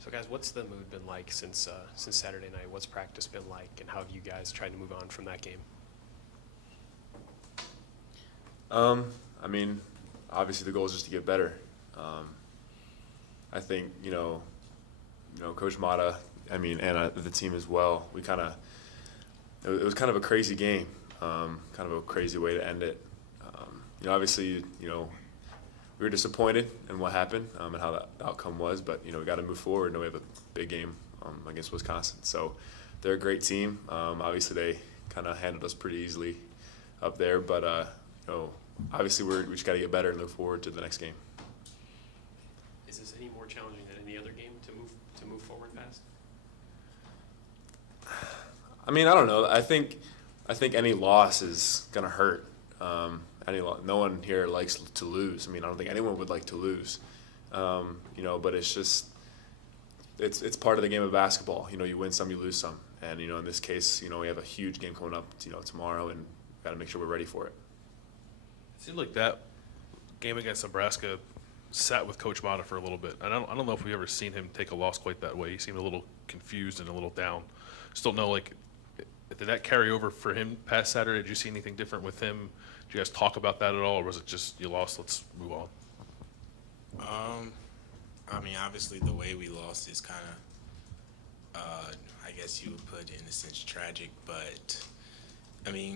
So guys, what's the mood been like since Saturday night? What's practice been like, and how have you guys tried to move on from that game? I mean, obviously the goal is just to get better. I think Coach Mata, and the team as well. It was kind of a crazy game, kind of a crazy way to end it. Obviously, we were disappointed in what happened and how the outcome was, but we got to move forward. And we have a big game against Wisconsin, so they're a great team. Obviously, they kind of handled us pretty easily up there, but obviously we just got to get better and look forward to the next game. Is this any more challenging than any other game to move forward fast? I don't know. I think any loss is gonna hurt. No one here likes to lose. I don't think anyone would like to lose. But it's just it's part of the game of basketball. You win some, you lose some, and in this case, we have a huge game coming up, tomorrow, and got to make sure we're ready for it. It seemed like that game against Nebraska sat with Coach Mata for a little bit. And I don't know if we've ever seen him take a loss quite that way. He seemed a little confused and a little down. Just don't know, did that carry over for him past Saturday? Did you see anything different with him? Did you guys talk about that at all, or was it just you lost, let's move on? Obviously the way we lost is kind of, I guess you would put in a sense tragic, but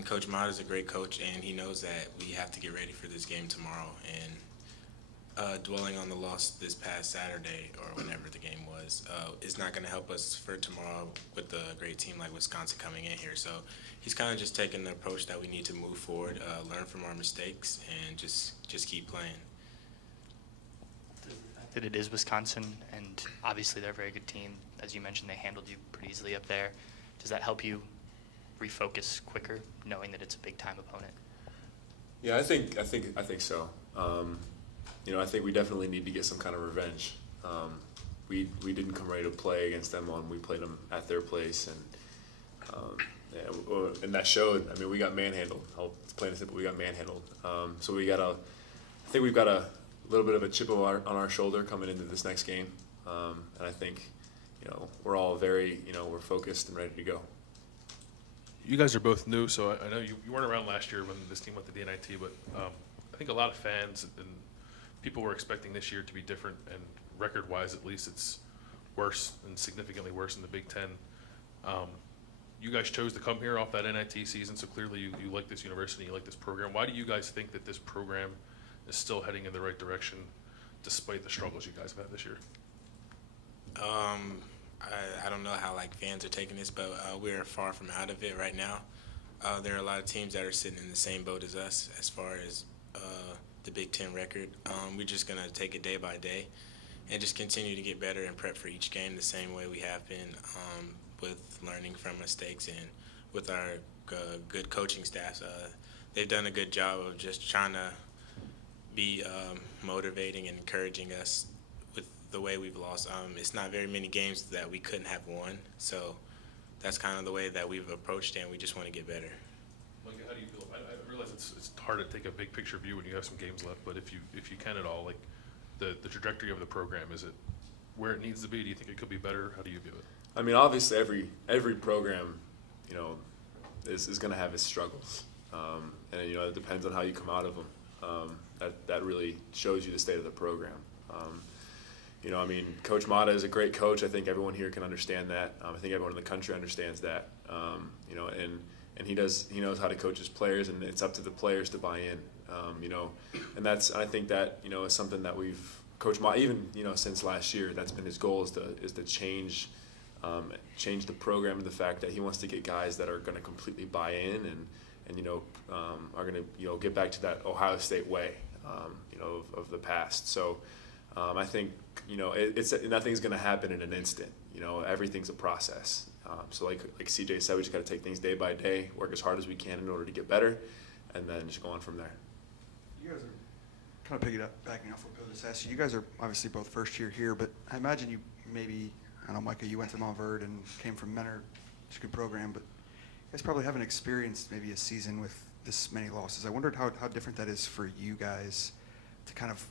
Coach Mata is a great coach, and he knows that we have to get ready for this game tomorrow. And dwelling on the loss this past Saturday or whenever the game was is not going to help us for tomorrow with a great team like Wisconsin coming in here. So he's kind of just taking the approach that we need to move forward, learn from our mistakes, and just keep playing. That it is Wisconsin, and obviously they're a very good team. As you mentioned, they handled you pretty easily up there. Does that help you refocus quicker, knowing that it's a big-time opponent? Yeah, I think so. I think we definitely need to get some kind of revenge. We didn't come ready to play against them when we played them at their place, and that showed. We got manhandled. It's plain and simple. We got manhandled. So I think we've got a little bit of a chip on our shoulder coming into this next game, and I think we're all very we're focused and ready to go. You guys are both new, so I know you weren't around last year when this team went to the NIT, but I think a lot of fans and people were expecting this year to be different, and record-wise at least it's worse and significantly worse in the Big Ten. You guys chose to come here off that NIT season, so clearly you like this university, you like this program. Why do you guys think that this program is still heading in the right direction despite the struggles you guys have had this year? I don't know how fans are taking this, but we're far from out of it right now. There are a lot of teams that are sitting in the same boat as us as far as the Big Ten record. We're just going to take it day by day and just continue to get better and prep for each game the same way we have been, with learning from mistakes and with our good coaching staff. They've done a good job of just trying to be motivating and encouraging us with the way we've lost. It's not very many games that we couldn't have won, so that's kind of the way that we've approached it, and we just want to get better. Micah, how do you feel? I realize it's hard to take a big picture view when you have some games left, but if you can at all, the trajectory of the program, is it where it needs to be? Do you think it could be better? How do you view it? Obviously every program, is going to have its struggles, and it depends on how you come out of them. That really shows you the state of the program. Coach Mata is a great coach. I think everyone here can understand that. I think everyone in the country understands that. And he knows how to coach his players, and it's up to the players to buy in. And I think that is something that we've Coach Mata, even since last year, that's been his goal is to change the program, and the fact that he wants to get guys that are going to completely buy in and are going to get back to that Ohio State way of the past. So I think nothing's going to happen in an instant. Everything's a process. So like CJ said, we just got to take things day by day, work as hard as we can in order to get better, and then just go on from there. You guys are kind of piggybacking off what Bill just asked you. You guys are obviously both first year here, but I imagine you maybe, I don't know, Micah, you went to Montverde and came from Mentor. It's a good program, but you guys probably haven't experienced maybe a season with this many losses. I wondered how different that is for you guys to kind of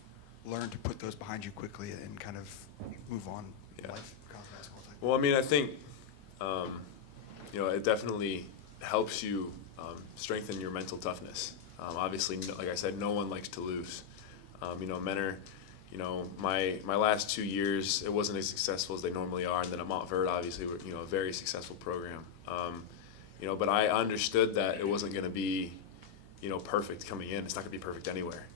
learn to put those behind you quickly and kind of move on Yeah. life college basketball type? Well, I mean, I think, it definitely helps you strengthen your mental toughness. Obviously, like I said, no one likes to lose. Menor, my last 2 years, it wasn't as successful as they normally are. And then at Montverde, obviously, a very successful program. But I understood that it wasn't going to be, perfect coming in. It's not going to be perfect anywhere.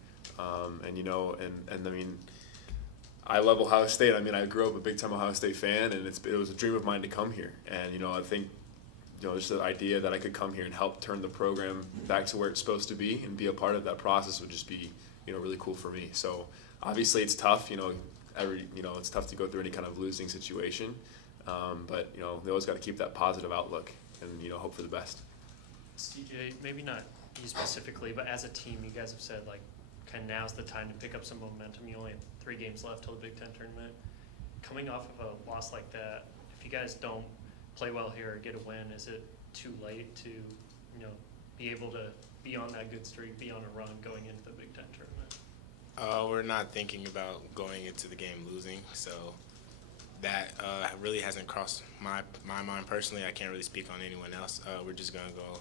I love Ohio State. I mean, I grew up a big-time Ohio State fan, and it was a dream of mine to come here. And, I think, just the idea that I could come here and help turn the program back to where it's supposed to be and be a part of that process would just be, really cool for me. So, obviously, it's tough. It's tough to go through any kind of losing situation. But, they always got to keep that positive outlook and, hope for the best. CJ, maybe not you specifically, but as a team, you guys have said, like, kind of now's the time to pick up some momentum. You only have 3 games left till the Big Ten tournament. Coming off of a loss like that, if you guys don't play well here or get a win, is it too late to, be able to be on that good streak, be on a run going into the Big Ten tournament? We're not thinking about going into the game losing, so that really hasn't crossed my mind personally. I can't really speak on anyone else. We're just going to go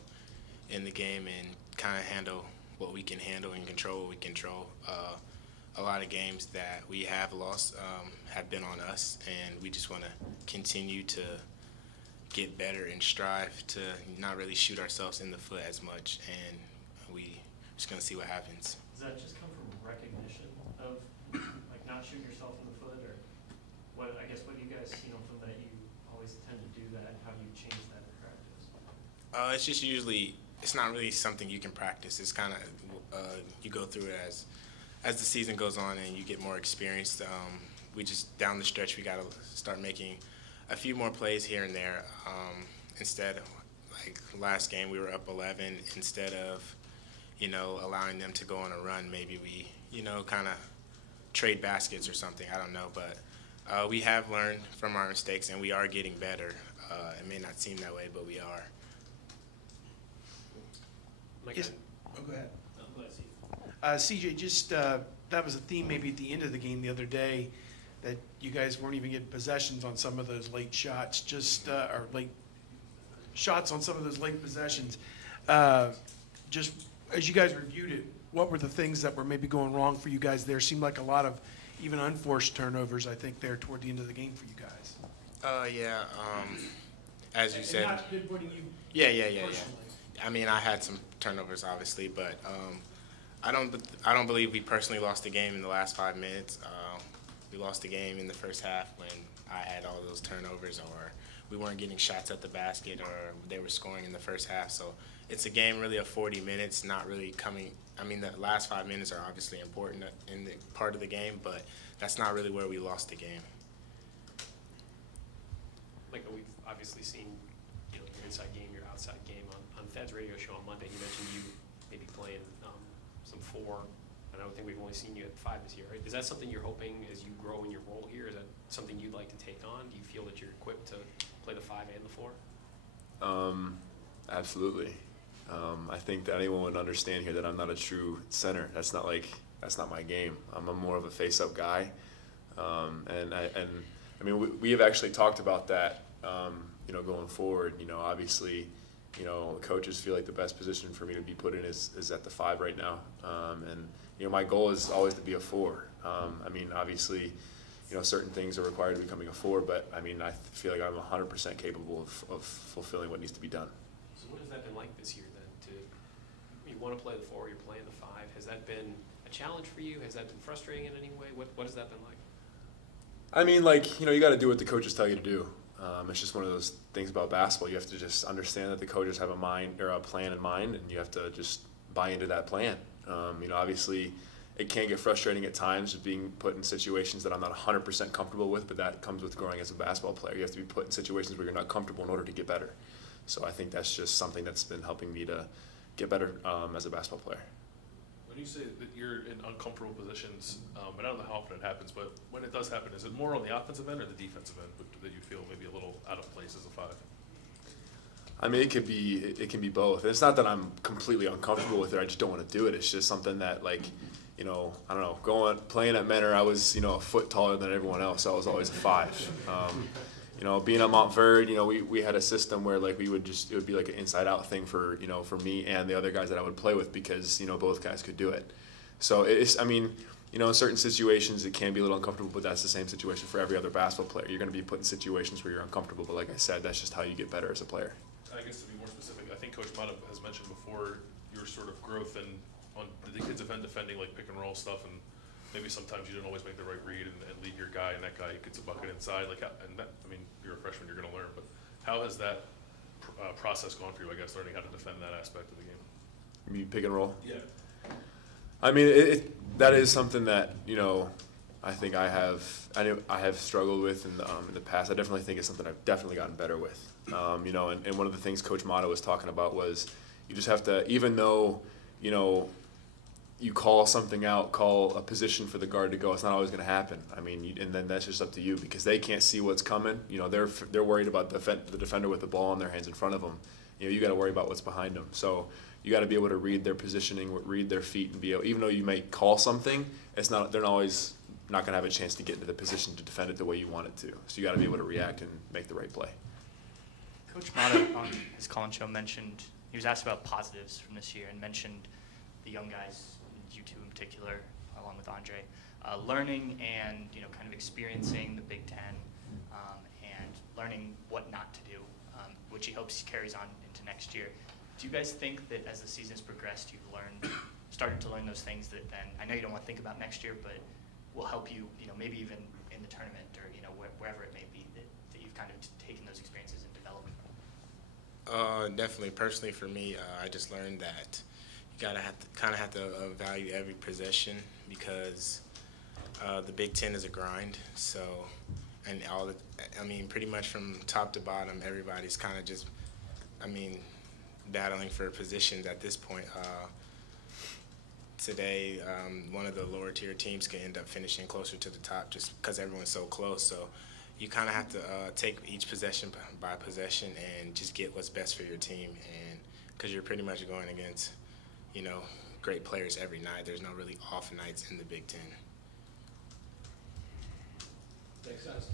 in the game and kind of handle what we can handle and control what we control. A lot of games that we have lost have been on us, and we just want to continue to get better and strive to not really shoot ourselves in the foot as much, and we just going to see what happens. Does that just come from recognition of, like, not shooting yourself in the foot, or what you guys, from that you always tend to do that, and how do you change that in practice? It's just usually, it's not really something you can practice. It's kind of, you go through it as the season goes on and you get more experienced. We just, down the stretch, we got to start making a few more plays here and there. Instead, like last game, we were up 11. Instead of, allowing them to go on a run, maybe we, kind of trade baskets or something. I don't know, but we have learned from our mistakes, and we are getting better. It may not seem that way, but we are. Mike, Yes. Oh, go ahead. No, go ahead, Steve. CJ, just, that was a theme maybe at the end of the game the other day, that you guys weren't even getting possessions on some of those late shots, or late shots on some of those late possessions. Just as you guys reviewed it, what were the things that were maybe going wrong for you guys there? Seemed like a lot of even unforced turnovers, I think, there toward the end of the game for you guys. As you said. And not pinpointing you Yeah. personally. I mean, I had some turnovers, obviously, but I don't believe we personally lost the game in the last 5 minutes. We lost the game in the first half when I had all those turnovers, or we weren't getting shots at the basket, or they were scoring in the first half. So it's a game really of 40 minutes, not really coming. I mean, the last 5 minutes are obviously important in the part of the game, but that's not really where we lost the game. Michael, we've obviously seen, your inside game, your outside game on Thad's radio show on Monday. You mentioned you maybe playing some 4, and I would think we've only seen you at 5 this year, right? Is that something you're hoping as you grow in your role here? Is that something you'd like to take on? Do you feel that you're equipped to play the 5 and the 4? Absolutely. I think that anyone would understand here that I'm not a true center. That's not my game. I'm more of a face-up guy, I mean, we have actually talked about that. Going forward. Obviously, coaches feel like the best position for me to be put in is at the 5 right now, and my goal is always to be a 4. I mean, obviously, certain things are required to becoming a 4, but I mean, I feel like I'm 100% capable of fulfilling what needs to be done. So what has that been like this year then? You want to play the 4, you're playing the 5. Has that been a challenge for you? Has that been frustrating in any way? What has that been like? I mean, you got to do what the coaches tell you to do. It's just one of those things about basketball. You have to just understand that the coaches have a mind or a plan in mind, and you have to just buy into that plan. Obviously, it can get frustrating at times just being put in situations that I'm not 100% comfortable with, but that comes with growing as a basketball player. You have to be put in situations where you're not comfortable in order to get better. So I think that's just something that's been helping me to get better as a basketball player. When you say that you're in uncomfortable positions, and I don't know how often it happens, but when it does happen, is it more on the offensive end or the defensive end that you feel maybe a little out of place as a 5? I mean, it can be both. It's not that I'm completely uncomfortable with it. I just don't want to do it. It's just something that, you know, I don't know, playing at Menor, I was, you know, a foot taller than everyone else. I was always a 5. You know, being at Montverde, you know, we had a system where like it would be like an inside out thing for, you know, for me and the other guys that I would play with because, you know, both guys could do it. So I mean, you know, in certain situations it can be a little uncomfortable, but that's the same situation for every other basketball player. You're going to be put in situations where you're uncomfortable, but like I said, that's just how you get better as a player. I guess to be more specific, I think Coach Mata has mentioned before your sort of growth and on the kids' event defending like pick and roll stuff, and maybe sometimes you don't always make the right read and leave your guy, and that guy gets a bucket inside. Like, and that, I mean, you're a freshman, you're going to learn, but how has that process gone for you? I guess learning how to defend that aspect of the game. You mean pick and roll? Yeah. I mean, that is something that, you know, I think I have struggled with in the past. I definitely think it's something I've definitely gotten better with. You know, and one of the things Coach Mata was talking about was you just have to, even though, you know, you call something out, call a position for the guard to go, it's not always going to happen. I mean, and then that's just up to you because they can't see what's coming. You know, they're worried about the defender with the ball in their hands in front of them. You know, you got to worry about what's behind them. So you got to be able to read their positioning, read their feet, and be able, even though you may call something, they're always not going to have a chance to get into the position to defend it the way you want it to. So you got to be able to react and make the right play. Coach Mata on his call-in show mentioned, he was asked about positives from this year and mentioned the young guys, you two in particular, along with Andre, learning and, you know, kind of experiencing the Big Ten and learning what not to do, which he hopes carries on into next year. Do you guys think that as the season has progressed, you've started to learn those things that then, I know you don't want to think about next year, but will help you, you know, maybe even in the tournament or, you know, wherever it may be, that you've kind of taken those experiences and developed? Definitely. Personally, for me, I just learned that you have to value every possession because the Big Ten is a grind. So, and pretty much from top to bottom, everybody's kind of just, battling for positions at this point. Today, one of the lower tier teams can end up finishing closer to the top just because everyone's so close. So you kind of have to take each possession by possession and just get what's best for your team. And because you're pretty much going against, you know, great players every night. There's no really off nights in the Big Ten. Thanks, guys.